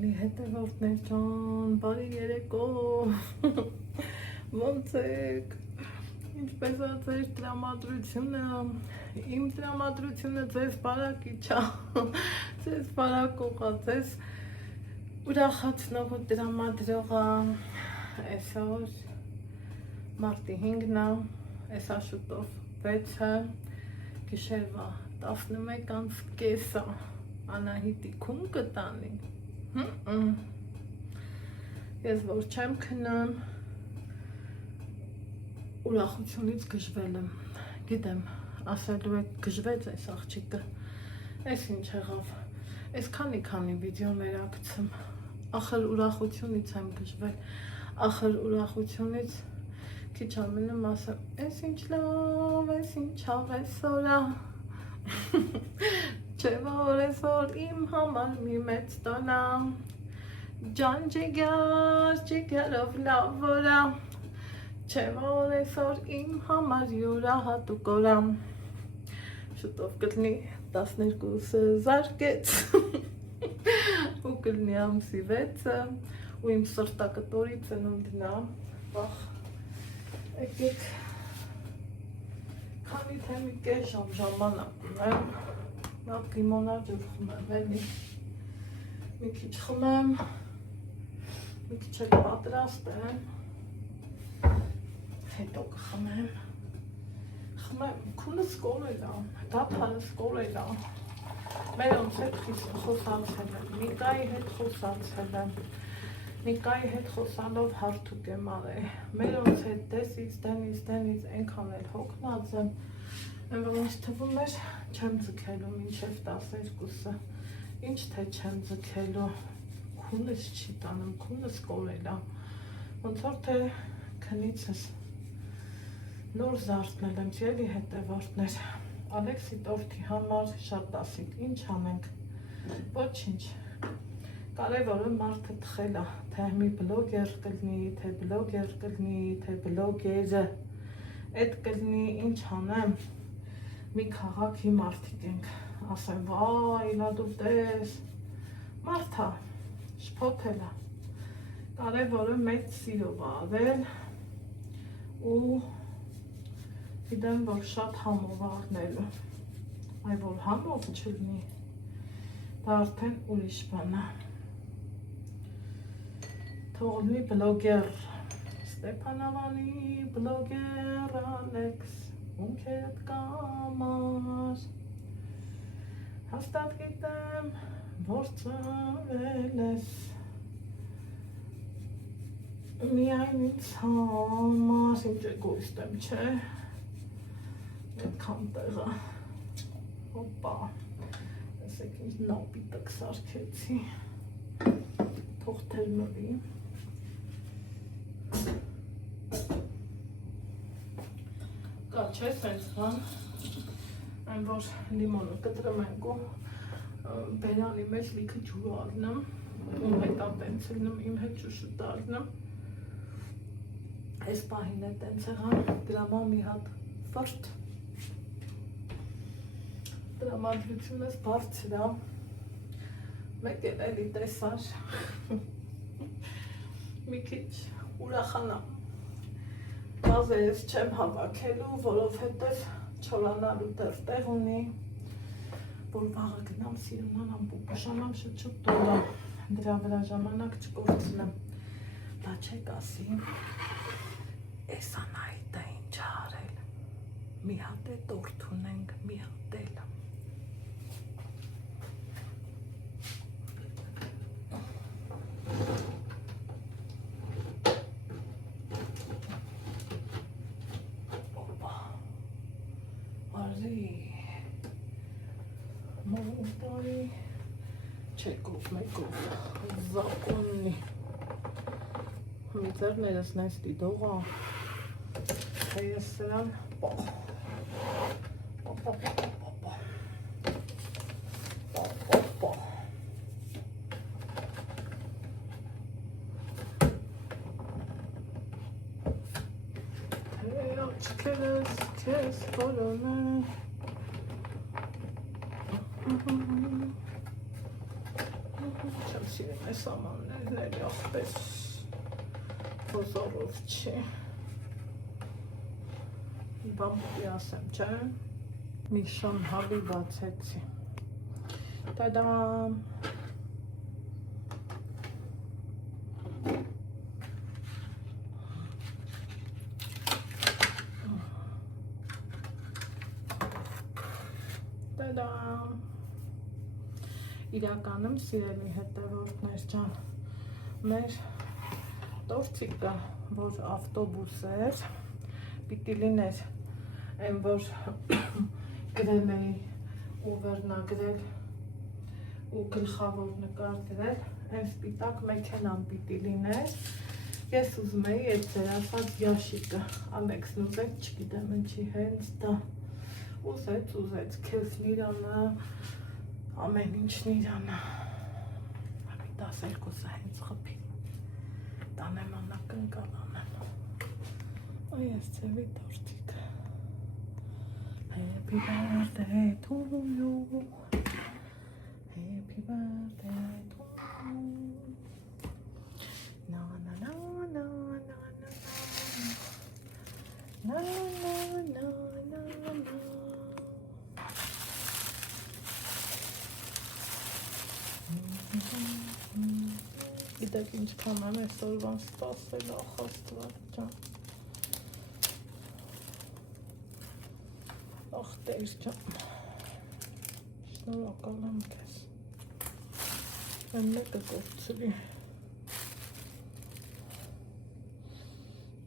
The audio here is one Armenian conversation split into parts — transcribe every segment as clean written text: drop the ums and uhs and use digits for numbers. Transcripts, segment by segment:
Սիրելի հետևորդներ ջան, բարի երեկո, ոնց եք, ինչպես է ձեր տրամադրությունը, իմ տրամադրությունը ձեզ բարակի չա, ձեզ բարակողա, ձեզ ուրախացնող ու տրամադրողա, այսօր մարտի 5-ն է, այսա շուտով 6-ը, գիշերվա 11:30 Անահիտի քուն կտանի, ես որ չեմ քնում, ուրախությունից գժվել եմ, գիտեմ, ասելու եք գժվեց այս աղջիկը, այս ինչ եղավ, այս քանի վիդեո ներակցում, ախր ուրախությունից եմ գժվել, ախր ուրախությունից քիչ ամենում ասեմ, այս ինչ լավ, այս ինչ աղեսորա, Չէ որ այսօր իմ համար մի մեծ տոն է, ջան ջիգարով լավ օր է, չէ որ այսօր իմ համար յուրահատուկ օր է, շուտով կլինի 12-ը զարկեց ու կլինի ամսի 6-ը ու իմ սրտակտորի ծնունդն է, վախ, եկեք քանի թե մի կես ժամանակ ունեմ, Նախ լիմոնադ ջուր խմեմ, էլի, մի քիչ խմեմ, մի քիչ էլ պատրաստեմ, հետո կխմեմ, քունս կորել է, դադարս կորել է, մերոնց հետ խոսացել եմ, Նիկայի հետ խոսացել եմ, Նիկայի հետ խոսալով հարթուկ եմ արել, մերոնց հետ դեսից, դենից, ենքան էլ հոգնած եմ, որ ինձ թվում էր չեմ ձգելու մինչև 12-ը, ինչ թե չեմ ձգելու, քունս չի տանում, քունս կորել է, ոնց որ թե քնիցս նոր զարթնել եմ, սիրելի հետևորդներ, Ալեքսի տորթի համար շատ դասիկ, ինչ անենք, ոչինչ, կարևորը մարդը թխել է, թե մի բլոգեր կլինի, թե բլոգեր կլինի, թե բլոգերը, էդ կլինի, ինչ անեմ, մի քաղաքի մարդիկ ենք, ասեմ, վայ, լադու տես, մարդա, շփոթել է, կարևորը մեծ սիրով ավել ու գիտեմ, որ շատ համով առնելու, այ որ համով չլինի, դա արդեն ուրիշ բան է, թողնի բլոգեր, Ստեփանավանի բլոգեր Ալեքս, ունքերդ կամար, հաստատ գիտեմ, որ ծնվել ես, միայն ինձ համար, ինչ էգոիստ եմ, չէ, այդքան տեղը, հոպա, ասեք ինձ նապիտակ սարքեցի, թող թերմվի, կա չէ սենց բան, այն որ լիմոնը կտրում ենք ու բերանի մեջ լիքը ջուր առնեմ, ում հետ տենց լինում, իմ հետ շուշուտ առնեմ, այս պահին է տենց եղան, դրամա մի հատ վրդ, դրամադրությունս բարձր է, մեկ էլ էլի տեսար, մի քիչ ուրախանամ, Բազը ես չեմ հավաքելու, որովհետև չորանալու տեղ ունի, որ վաղը գնամ սիրունանամ, պուպուշանամ շուտ տոլա, դրա վրա ժամանակ չկործնեմ, դա չեք ասի, ես Անահիտը ինչ արել, մի հատ է տորթ ունենք, մի հատ էլ, Մոնդարի չեկով, մեկով, զակոննի, միծերներս նայս դիդողա, թե ես սրան, թե աչքերս քեզ որոն է, սիրում է սամաններն էլի աղպես փոզորով չի։ Բամ պիտի ասեմ, չէ։ Նիշան հավի բացեցի։ Տադամ։ Տադամ։ Իրականում սիրելի հետևորդներ ջան, մեր տորտիկը, որ ավտոբուս էր, պիտի լիներ այն, որ գրել էի ու վերնագրել ու գլխավոր նկար գրել, այն սպիտակ մեքենան պիտի լիներ, ես ուզում էի այդ ձեր ասած յաշիկը, Ալեքսն ուզեց, չգիտեմ ինչի հենց դա, ուզեց, քեզ նիրանը, ամեն ինչն իրանը, մի 12-ը հենց խփի, տանեմ անակնկալ անեմ, այ ես ձևի տորտիկը, Happy birthday to you, Happy birthday to you, na na na na na na na na na na. Գիտեք ինչքան եմ այսօրվան սպասել Աստված ջան, ախ Տեր ջան, շնորհակալ եմ քեզ, այն մեկը կորցրի,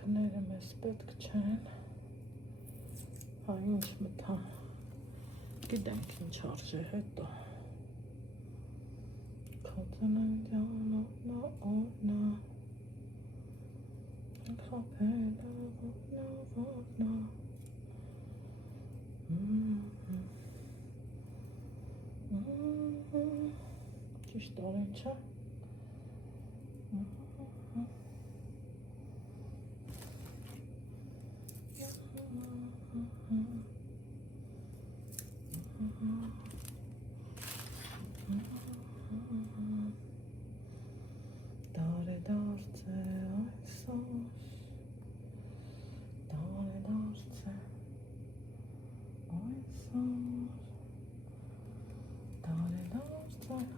կները մեզ պետք չեն, հա ինչ մտա, գիտենք ինչ արժե հետո, ճիշտ օրեն չէ,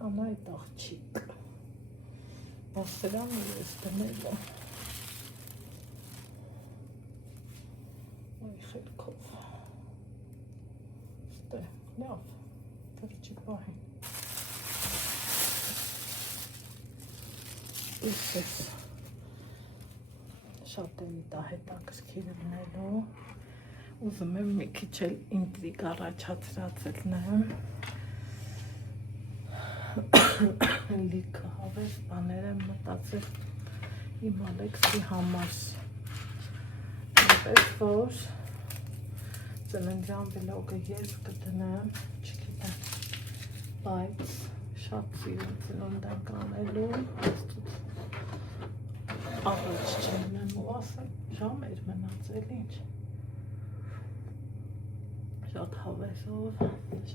անայտ աղջիկ, բասերան ու ես դնելը, այ խելքով, ստե, լավ, վերջի պահին, իսես, շատ էի դա հետաքրքիր լինելու, ուզում եմ մի քիչ էլ ինտրիգ առաջացրածելնեմ, լիքը հավես բաներ եմ մտածել իմ Ալեքսի համար, այնպես որ ծննդյան վլոգը ես կդնեմ, չգիտեմ, բայց շատ սիրում ծնունդ ենք անելու, առաջ չենեմ ու ասեմ, ժամ էր մնացել ինչ, շատ հավեսով,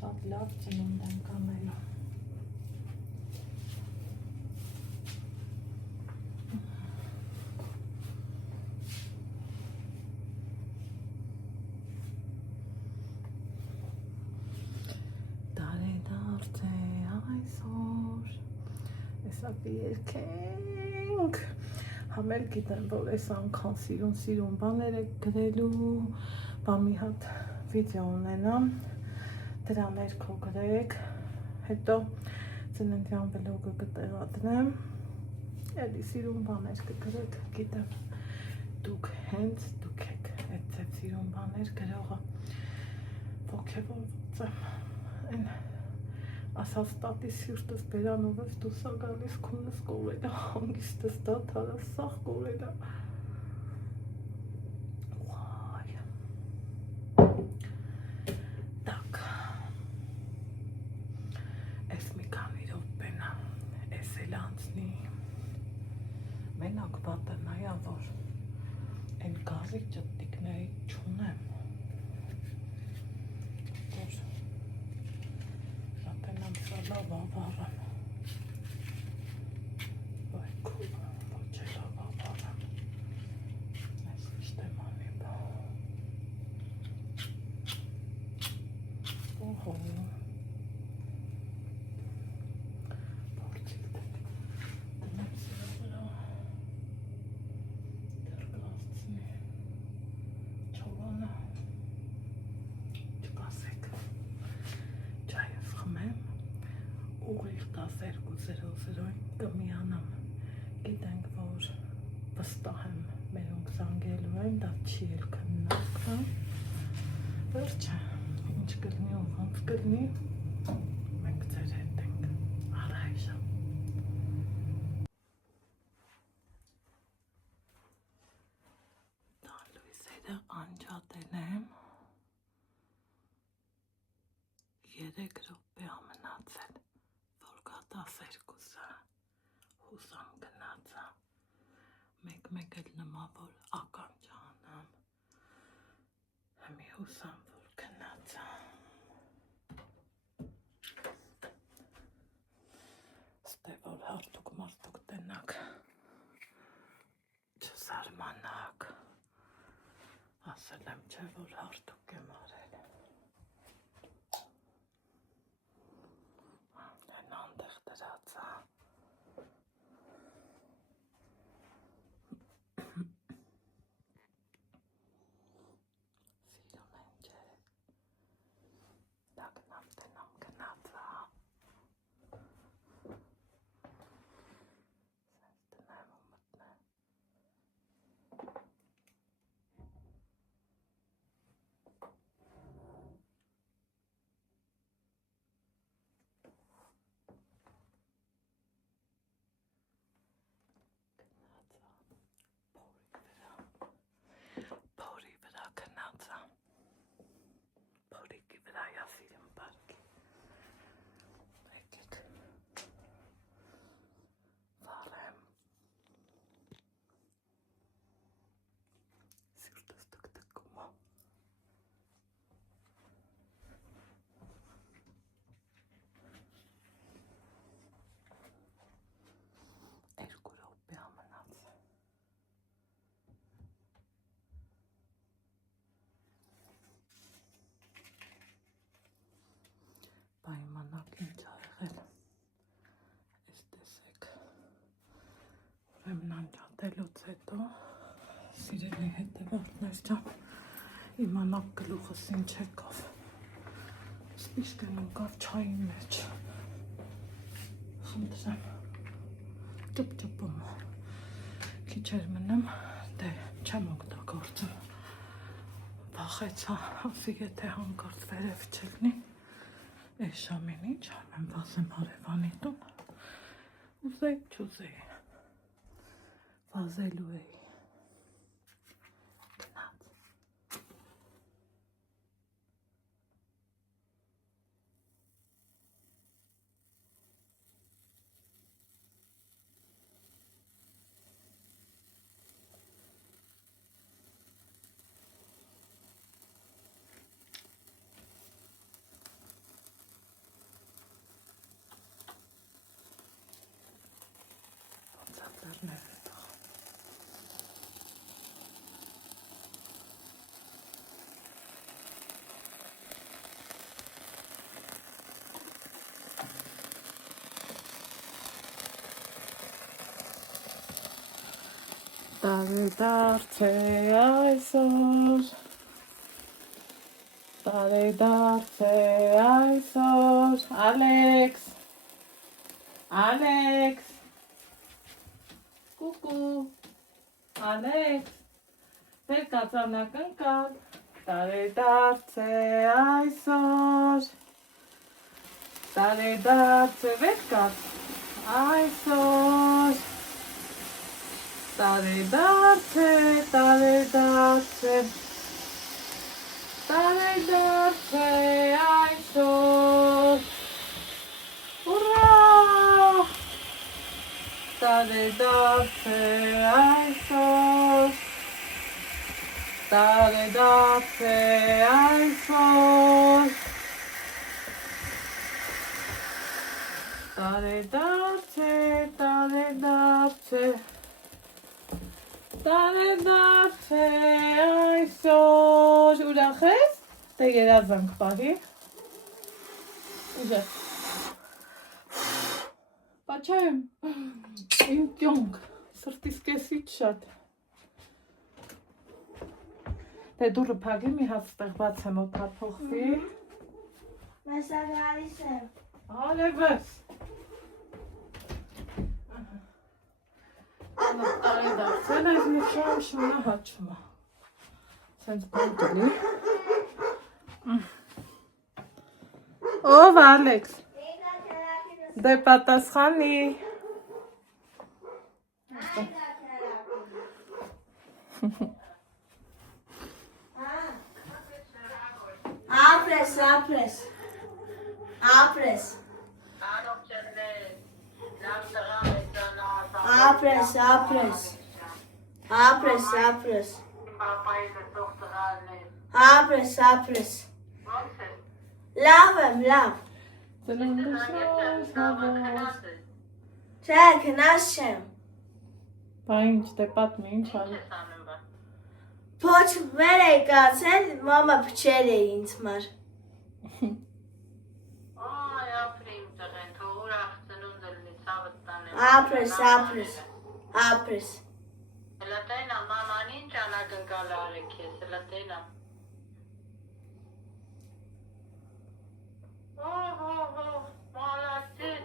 շատ լավ ծնունդ ենք անելու, երկենք, համել գիտեմ, որ ես անգան սիրուն բաներ եք գրելու, բա մի հատ վիդեո ունենամ, դրա ներքո գրեք, հետո ծննդյան վլոգը կտեղադրեմ, էլի սիրուն բաներ կգրեք, գիտեմ, դուք հենց դուք եք այդ ձեզ սիրուն բաներ գրողը, ոգևորված եմ, այն ասած տատի սիրտս բերանով ես դուսա գալիս քունս կորել է, հանգիստս դադարը սաղ կորել է, վայ, տակ, ես մի քանի րոպենա, ես էլ անցնի, մենակ բատը նայա, որ այն գազի ճտտիկների չունեմ, լավ ավարան, կմիանամ, գիտենք, որ վստահ եմ, մերոնք զանգելու են, դա չի էլ քննարկը, վերջը, ինչ կլինի ու ոնց կլինի, մենք ձեր հետ ենք, առայժմ։ Դա լույսերը անջատել եմ, 3 րոպե մնացել, որ գա 12-ը, հուսամ գնացա, մեկ էլ նմա, որ ականջ անամ, հմի հուսամ, որ գնացա, ստե որ հարդուկ մարդուկ տնակ, չզարմանակ, ասել եմ չէ, որ հարդուկ եմ արել, այնանդեղ դրացա, սիրում են չէ, դա գնամ տնամ գնացա, սենց տնեմ ու մտնեմ, փորի վրա գնացա, փորիկի վրա յասիրեմ պարկի, եկեք, վարեմ, սիրտս տկտկում է, 2 րոպե մնաց, պայմանակ ինչ ա եղել, ես տեսեք, ուրեմն անջատելուց հետո, սիրելի հետևորդներ ջան, իմանաք գլուխս ինչ եկավ, սպիշկեն ընկավ չայի մեջ, խնդրեմ, ճպճպում, քիչ էր մնում, դե չեմ օգտագործում, վախեցա, ասի եթե հանկարծ վերև չլինի, այս ժամին ինչ անեմ, վազեմ հարևանի տուն, ուզեի չուզեի, վազելու էի, գնաց, ծապլերներ է տղա, տարեդարձ է այսօր, տարեդարձ է այսօր, Ալեքս, Ալեքս, կուկու, Ալեքս, վեր կածանակ ընկալ, տարեդարձ է այսօր, տարեդարձ է վեր կաց, այսօր, տարեդարձ է, տարեդարձ է, տարեդարձ է այսօր, ուրա, տարեդարձ է այսօր, տարեդարձ է այսօր, տարեդարձ է, տարեդարձ է, տարեդարձ է այսօր, ուրախ ես, դե երազանք պահի, ուժեղ, պաչայեմ, իմ կյոնք, սրտիս կեսից շատ, դե դուրը պագի մի հատ ստեղված եմ օտա փոխվի, Մեզ ագարիս եմ, արևս, Սեն այս մի շամ շմնա հաչում է։ Սենց բանտելի։ Ով Ալեքս։ Դե պատասխանի։ Ապրես, ապրես։ Ապրես։ Ապրես, ապրես։ Ապրես, ապրես։ Ապրես, ապրես։ Լավ եմ, լավ։ Չէ, քնած չեմ։ Բա ինչ դե պատմի, ինչ ալի։ Փոչ մեր էի կացել, մամա փչել է ինձ մար։ Ապրես, ապրես, ապրես։ Լատենա, մաման ինչ անակնկալ արեք ես, լատենա։ Մալացիտ։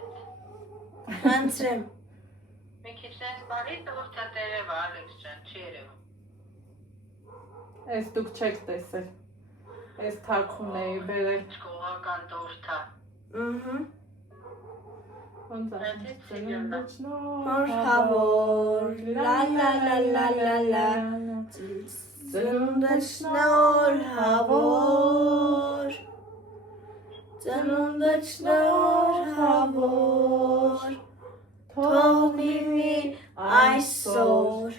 Հանցրեմ։ Մի քիչ սենց բարի տողջա տերև Ալեքս ջան, չի երևում։ Այս դուք չեք տեսել։ Այս թաքուն էի բերել։ Չկողական տորթա։ Ոնց է։ Հավոր, լա լա լա լա լա լա։ Ծնունդը շնորհավոր։ Ծնունդը շնորհավոր։ Թող լինի այսօր։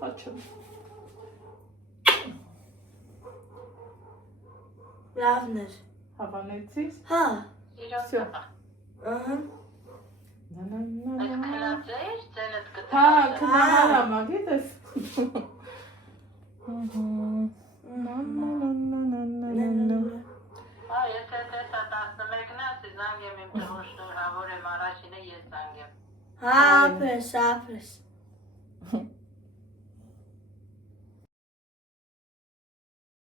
Հաչում։ Լավն էր։ Հավանեցի՞ս։ Հա։ Իրոք Всё։ Ահա։ Այս քնած էր, ծենդ կտա։ Հա, քնահարամա, գիտես։ Հա, ես հետես 11-ն ասի զանգեմ իմ տղու շնորհավոր եմ առաջինը ես զանգեմ։ Հա, ապրես, ապրես։